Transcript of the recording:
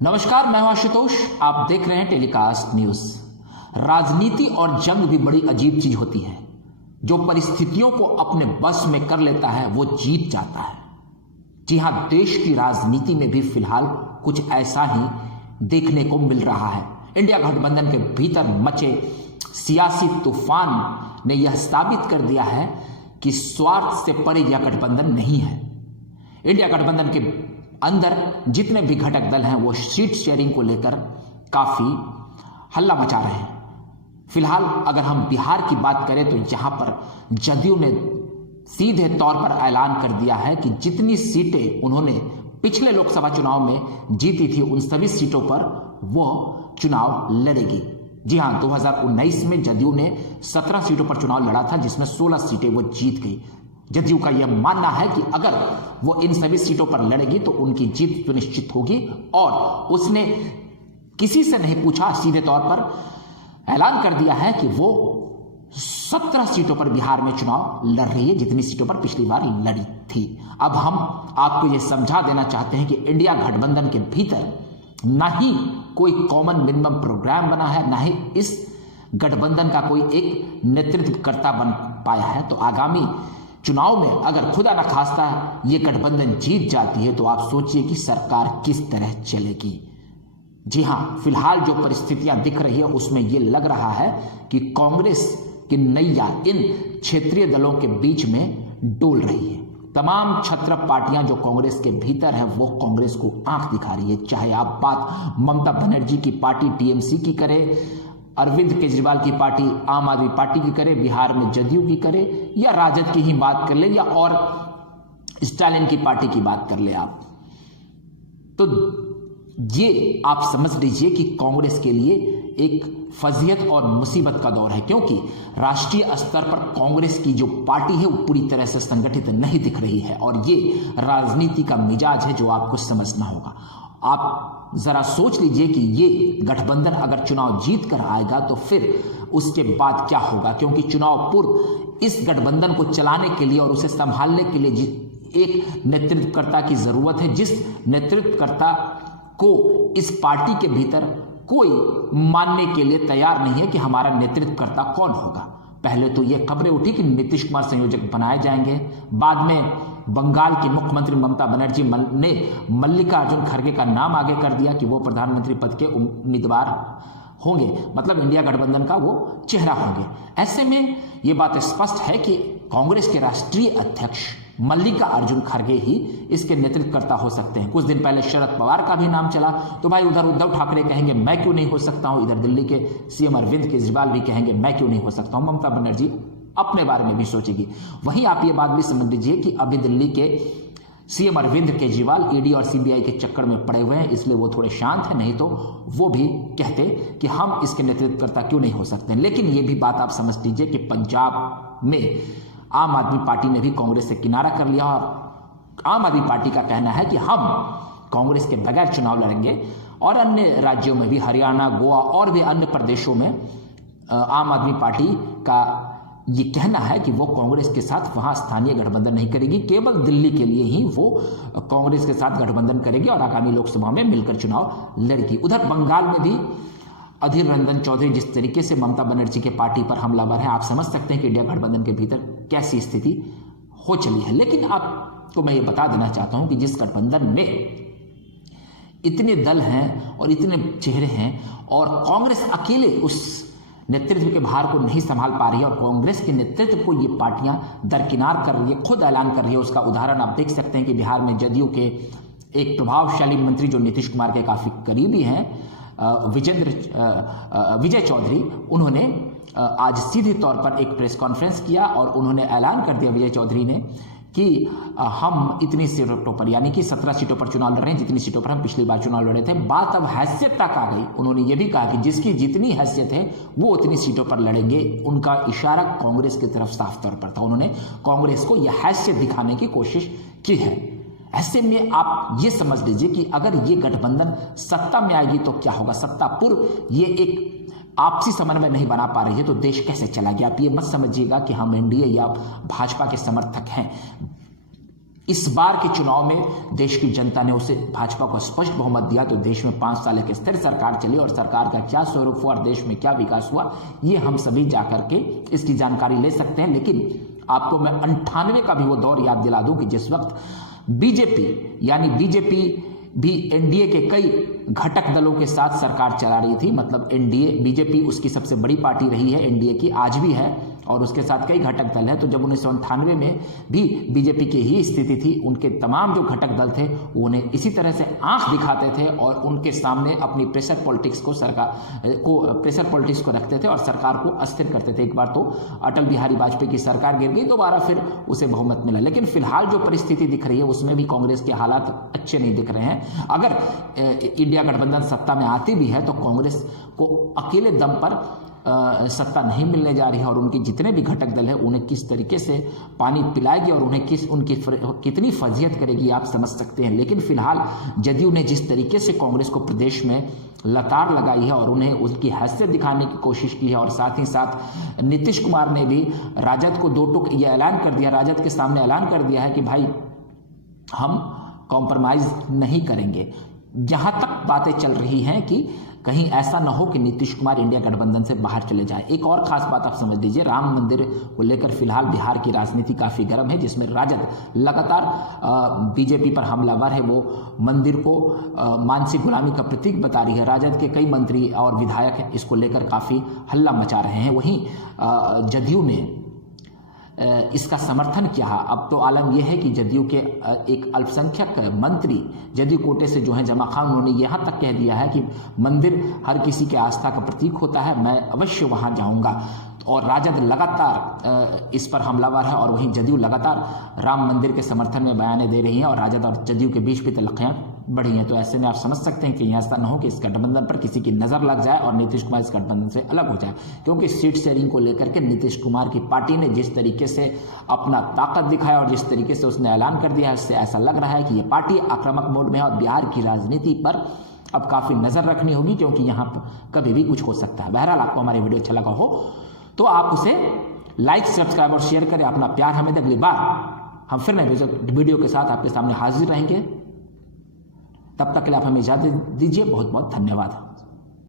नमस्कार, मैं हूं आशुतोष। आप देख रहे हैं टेलीकास्ट न्यूज। राजनीति और जंग भी बड़ी अजीब चीज होती है। जो परिस्थितियों को अपने बस में कर लेता है वो जीत जाता है। जी हां, देश की राजनीति में भी फिलहाल कुछ ऐसा ही देखने को मिल रहा है। इंडिया गठबंधन के भीतर मचे सियासी तूफान ने यह साबित कर दिया है कि स्वार्थ से परे यह गठबंधन नहीं है। इंडिया गठबंधन के अंदर जितने भी घटक दल हैं वो सीट शेयरिंग को लेकर काफी हल्ला मचा रहे हैं। फिलहाल अगर हम बिहार की बात करें तो यहां पर जदयू ने सीधे तौर पर ऐलान कर दिया है कि जितनी सीटें उन्होंने पिछले लोकसभा चुनाव में जीती थी उन सभी सीटों पर वो चुनाव लड़ेगी। जी हां, 2019 में जदयू ने 17 सीटों पर चुनाव लड़ा था जिसमें 16 सीटें वो जीत गई। जदयू का यह मानना है कि अगर वो इन सभी सीटों पर लड़ेगी तो उनकी जीत सुनिश्चित होगी और उसने किसी से नहीं पूछा, सीधे तौर पर ऐलान कर दिया है कि वो 17 सीटों पर बिहार में चुनाव लड़ रही है जितनी सीटों पर पिछली बार लड़ी थी। अब हम आपको यह समझा देना चाहते हैं कि इंडिया गठबंधन के भीतर ना ही कोई कॉमन मिनिमम प्रोग्राम बना है, ना ही इस गठबंधन का कोई एक नेतृत्वकर्ता बन पाया है। तो आगामी चुनाव में अगर खुदा न खास्ता ये गठबंधन जीत जाती है तो आप सोचिए कि सरकार किस तरह चलेगी। जी हां, फिलहाल जो परिस्थितियां दिख रही है उसमें यह लग रहा है कि कांग्रेस की नैया इन क्षेत्रीय दलों के बीच में डोल रही है। तमाम छत्र पार्टियां जो कांग्रेस के भीतर है वो कांग्रेस को आंख दिखा रही है। चाहे आप बात ममता बनर्जी की पार्टी टीएमसी की करें, अरविंद केजरीवाल की पार्टी आम आदमी पार्टी की करे, बिहार में जदयू की करे, या राजद की ही बात कर ले, या और स्टालिन की पार्टी की बात कर ले आप, तो ये आप समझ लीजिए कि कांग्रेस के लिए एक फजीयत और मुसीबत का दौर है, क्योंकि राष्ट्रीय स्तर पर कांग्रेस की जो पार्टी है वो पूरी तरह से संगठित नहीं दिख रही है और ये राजनीति का मिजाज है जो आपको समझना होगा। आप जरा सोच लीजिए कि ये गठबंधन अगर चुनाव जीत कर आएगा तो फिर उसके बाद क्या होगा, क्योंकि चुनाव पूर्व इस गठबंधन को चलाने के लिए और उसे संभालने के लिए एक नेतृत्वकर्ता की जरूरत है, जिस नेतृत्वकर्ता को इस पार्टी के भीतर कोई मानने के लिए तैयार नहीं है कि हमारा नेतृत्वकर्ता कौन होगा। पहले तो यह खबरें उठी कि नीतीश कुमार संयोजक बनाए जाएंगे, बाद में बंगाल की मुख्यमंत्री ममता बनर्जी ने मल्लिकार्जुन खड़गे का नाम आगे कर दिया कि वो प्रधानमंत्री पद के उम्मीदवार होंगे, मतलब इंडिया गठबंधन का वो चेहरा होंगे। ऐसे में ये बात स्पष्ट है कि कांग्रेस के राष्ट्रीय अध्यक्ष मल्लिकार्जुन खड़गे ही इसके नेतृत्वकर्ता हो सकते हैं। कुछ दिन पहले शरद पवार का भी नाम चला, तो भाई उधर उद्धव ठाकरे कहेंगे मैं क्यों नहीं हो सकता हूं, इधर दिल्ली के सीएम अरविंद केजरीवाल भी कहेंगे मैं क्यों नहीं हो सकता हूं, ममता बनर्जी अपने बारे में भी सोचेगी। वहीं आप ये बात भी समझ लीजिए कि अभी दिल्ली के सीएम अरविंद केजरीवाल ईडी और सीबीआई के चक्कर में पड़े हुए हैं, इसलिए वो थोड़े शांत हैं, नहीं तो वो भी कहते कि हम इसके नेतृत्वकर्ता क्यों नहीं हो सकते। लेकिन ये भी बात आप समझ लीजिए कि पंजाब में आम आदमी पार्टी ने भी कांग्रेस से किनारा कर लिया और आम आदमी पार्टी का कहना है कि हम कांग्रेस के बगैर चुनाव लड़ेंगे। और अन्य राज्यों में भी, हरियाणा, गोवा और भी अन्य प्रदेशों में आम आदमी पार्टी का ये कहना है कि वो कांग्रेस के साथ वहां स्थानीय गठबंधन नहीं करेगी, केवल दिल्ली के लिए ही वो कांग्रेस के साथ गठबंधन करेगी और आगामी लोकसभा में मिलकर चुनाव लड़ेगी। उधर बंगाल में भी अधीर रंजन चौधरी जिस तरीके से ममता बनर्जी के पार्टी पर हमलावर है, आप समझ सकते हैं कि इंडिया गठबंधन के भीतर कैसी स्थिति हो चली है। लेकिन आपको मैं ये बता देना चाहता हूं कि जिस गठबंधन में इतने दल हैं और इतने चेहरे हैं और कांग्रेस अकेले उस नेतृत्व के भार को नहीं संभाल पा रही है और कांग्रेस के नेतृत्व को ये पार्टियां दरकिनार कर रही है, खुद ऐलान कर रही है, उसका उदाहरण आप देख सकते हैं कि बिहार में जदयू के एक प्रभावशाली मंत्री जो नीतीश कुमार के काफी करीबी हैं, विजय चौधरी, उन्होंने आज सीधे तौर पर एक प्रेस कॉन्फ्रेंस किया और उन्होंने ऐलान कर दिया, विजय चौधरी ने, कि हम इतनी सीटों पर यानी कि 17 सीटों पर चुनाव लड़ रहे हैं जितनी सीटों पर हम पिछली बार चुनाव लड़े थे। बात अब हैसियत तक आ गई। उन्होंने ये भी कहा कि जिसकी जितनी हैसियत है वो उतनी सीटों पर लड़ेंगे। उनका इशारा कांग्रेस की तरफ साफ तौर पर था। उन्होंने कांग्रेस को यह हैसियत दिखाने की कोशिश की है। ऐसे में आप ये समझ लीजिए कि अगर ये गठबंधन सत्ता में आएगी तो क्या होगा। सत्ता पूर्व ये एक आपसी समन्वय नहीं बना पा रही है तो देश कैसे चला गया। आप ये मत समझिएगा कि हम एनडीए या भाजपा के समर्थक हैं। इस बार के चुनाव में देश की जनता ने उसे भाजपा को स्पष्ट बहुमत दिया तो देश में 5 साल की स्थिर सरकार चली और सरकार का क्या स्वरूप हुआ और देश में क्या विकास हुआ, ये हम सभी जाकर के इसकी जानकारी ले सकते हैं। लेकिन आपको मैं 98 का भी वो दौर याद दिला दूं कि जिस वक्त बीजेपी भी एनडीए के कई घटक दलों के साथ सरकार चला रही थी। मतलब एनडीए, बीजेपी उसकी सबसे बड़ी पार्टी रही है एनडीए की, आज भी है, और उसके साथ कई घटक दल है। तो जब 1998 में भी बीजेपी की ही स्थिति थी, उनके तमाम जो घटक दल थे वो उन्हें इसी तरह से आंख दिखाते थे और उनके सामने अपनी प्रेशर पॉलिटिक्स को रखते थे और सरकार को अस्थिर करते थे। एक बार तो अटल बिहारी वाजपेयी की सरकार गिर गई, दोबारा फिर उसे बहुमत मिला। लेकिन फिलहाल जो परिस्थिति दिख रही है उसमें भी कांग्रेस के हालात अच्छे नहीं दिख रहे हैं। अगर इंडिया गठबंधन सत्ता में आती भी है तो कांग्रेस को अकेले दम पर सत्ता नहीं मिलने जा रही है और उनके जितने भी घटक दल है उन्हें किस तरीके से पानी पिलाएगी और उन्हें कितनी फजीहत करेगी आप समझ सकते हैं। लेकिन फिलहाल जदयू ने जिस तरीके से कांग्रेस को प्रदेश में लतार लगाई है और उन्हें उसकी हैसियत दिखाने की कोशिश की है, और साथ ही साथ नीतीश कुमार ने भी राजद को दो टुक ये ऐलान कर दिया, राजद के सामने ऐलान कर दिया है कि भाई हम कॉम्प्रोमाइज नहीं करेंगे। जहां तक बातें चल रही हैं कि कहीं ऐसा ना हो कि नीतीश कुमार इंडिया गठबंधन से बाहर चले जाए। एक और खास बात आप समझ लीजिए, राम मंदिर को लेकर फिलहाल बिहार की राजनीति काफी गर्म है, जिसमें राजद लगातार बीजेपी पर हमलावर है। वो मंदिर को मानसिक गुलामी का प्रतीक बता रही है। राजद के कई मंत्री और विधायक इसको लेकर काफी हल्ला मचा रहे हैं। वहीं जदयू ने इसका समर्थन किया। अब तो आलम यह है कि जदयू के एक अल्पसंख्यक मंत्री जदयू कोटे से जो है जमा खान, उन्होंने यहां तक कह दिया है कि मंदिर हर किसी के आस्था का प्रतीक होता है, मैं अवश्य वहां जाऊंगा। और राजद लगातार इस पर हमलावर है और वहीं जदयू लगातार राम मंदिर के समर्थन में बयानें दे रही हैं और राजद और जदयू के बीच भी तलखियां बढ़ी हैं। तो ऐसे में आप समझ सकते हैं कि ऐसा ना हो कि इस गठबंधन पर किसी की नजर लग जाए और नीतीश कुमार इस गठबंधन से अलग हो जाए, क्योंकि सीट शेयरिंग को लेकर के नीतीश कुमार की पार्टी ने जिस तरीके से अपना ताकत दिखाया और जिस तरीके से उसने ऐलान कर दिया है, उससे ऐसा लग रहा है कि ये पार्टी आक्रामक मोड में है और बिहार की राजनीति पर अब काफी नजर रखनी होगी, क्योंकि यहाँ पर कभी भी कुछ हो सकता है। बहरहाल आपको हमारी वीडियो अच्छा लगा हो तो आप उसे लाइक, सब्सक्राइब और शेयर करें। अपना प्यार हमें दे। अगली बार हम फिर नए वीडियो के साथ आपके सामने हाजिर रहेंगे। तब तक के लिए आप हमें इजाजत दीजिए। बहुत बहुत धन्यवाद।